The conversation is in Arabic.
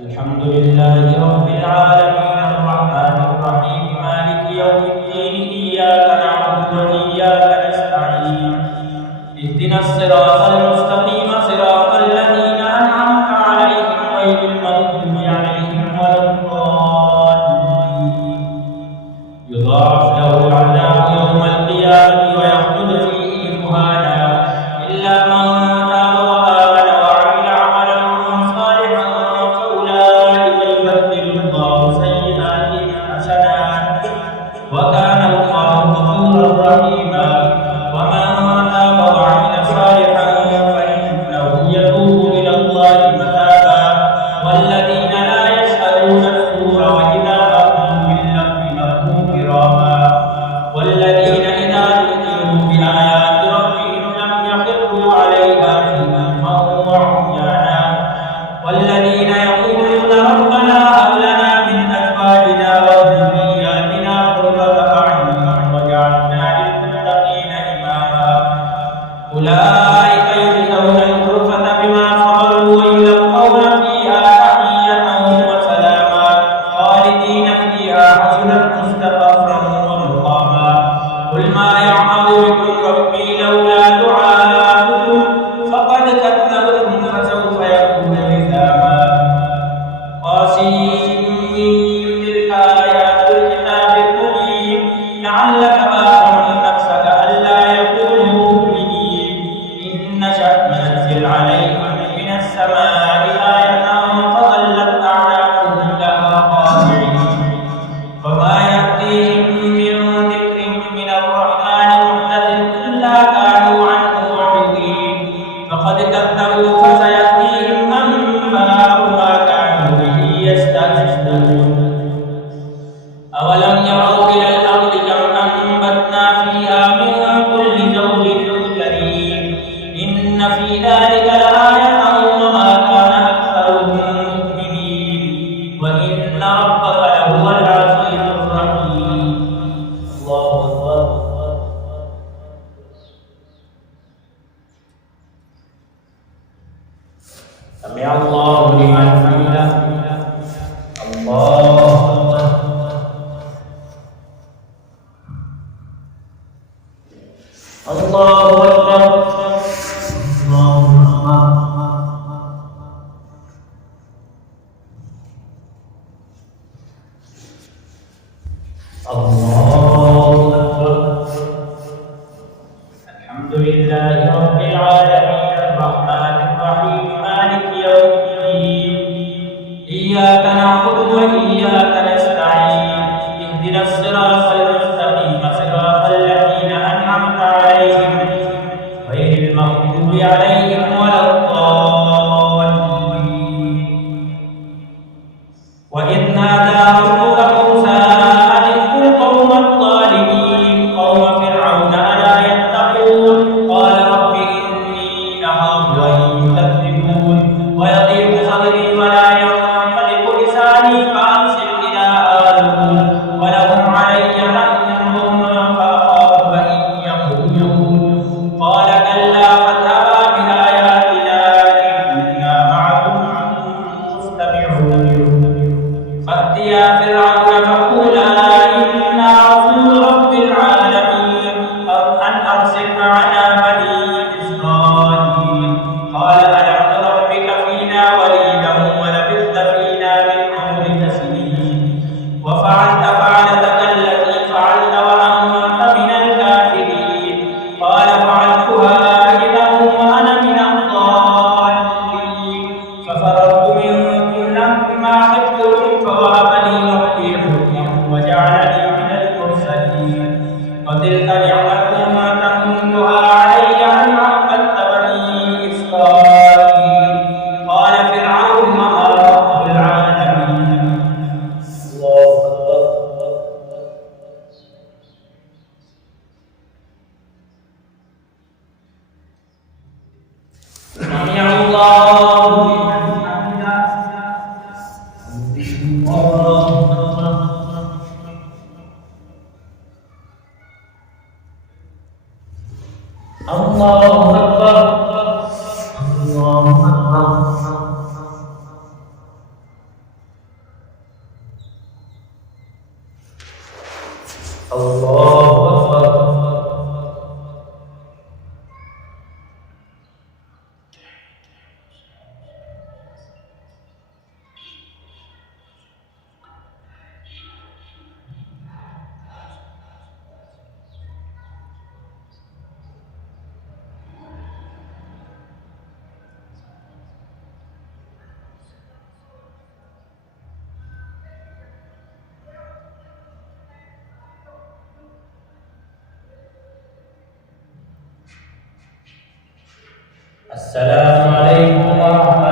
الحمد لله رب العالمين الرحمن الرحيم مالك يوم الدين إياك نعبد وإياك نستعين اهدنا الصراط المستقيم صراط الذين أنعمت عليهم غير المغضوب عليهم ولا الضالين يضاعف له العذاب يوم القيامة ويخلد فيه مهانا إلا من تاب وآمن وعمل عملا صالحا فأولئك يبدل الله سيئاتهم حسنات وكان الله غفورا رحيما ومن تاب وعمل صالحا فإنه يتوب إلى الله متابا والذين لا يشهدون الزور وإذا مروا باللغو مروا كراما والذين إذا ذكروا بآيات ربهم لم يخروا عليها صما وعميانا والذين يقولون ربنا هب لنا من أزواجنا وذرياتنا قرة أعين واجعلنا للمتقين إماما أولئك يجزون الغرفة بما صبروا ويلقون فيها تحية وسلاما خالدين فيها حسنت مستقرا ومقاما قل ما يعمل بكم ربي لولا دعاؤكم فقد كذبتم فسوف يكون لزاما قاسين تلك آيات الكتاب المبين لعلك باخع نفسك ألا يكونوا مؤمنين إن نشأ ننزل عليهم من السماء آية فظلت أعناقهم لها خاشعين فما يأتيهم من ذكر من الرحمن محدث إلا كانوا عنه معرضين فقد كذبوا فسيأتيهم أنباء ما كانوا به يستهزئون أولم يروا إلى الأرض كم أنبتنا فيها من كل زوج كريم إن في ذلك لآية وما كان أكثرهم مؤمنين وإن ربك لهو العزيز الرحيم الله أكبر سمع الله لمن حمده الله أكبر الله أكبر الله أكبر الحمد لله رب العالمين الرحمن الرحيم مالك يوم الدين إياك نعبد وإياك نستعين اهدنا الصراط المستقيم صراط الذين أنعمت عليهم غير المغضوب عليهم ولا الضالين وإذ نادى ربك موسى أن اذكر قوم الظالمين قوم فرعون ألا يتقون قال رب إني أخاف أن يكذبون ويضيق صدري ولا ينطلق لساني فأرسل إلى هارون ولهم علي ذنب فأخاف أن يقولون قال كلا فاذهبا بآياتنا إنا معكم مستمعون فأتيا فرعون فقولا إنا رسول رب العالمين أن أرسل معنا بني إسرائيل قال ألم نربك فينا وليدا ولبثت فينا من عمرك سنين وفعلت فعلتك التي فعلت وأنت من الكافرين قال فعلتها إذا وأنا من الضالين ففررت منكم لما خفتكم فوهب لي ربي حكما وجعلني من المرسلين وتلك نعمة تمنها علي أن عبدت بني إسرائيل قال فرعون ما رب العالمين الله أكبر سمع الله لمن حمده الله أكبر الله أكبر الله أكبر أكبر. السلام عليكم ورحمة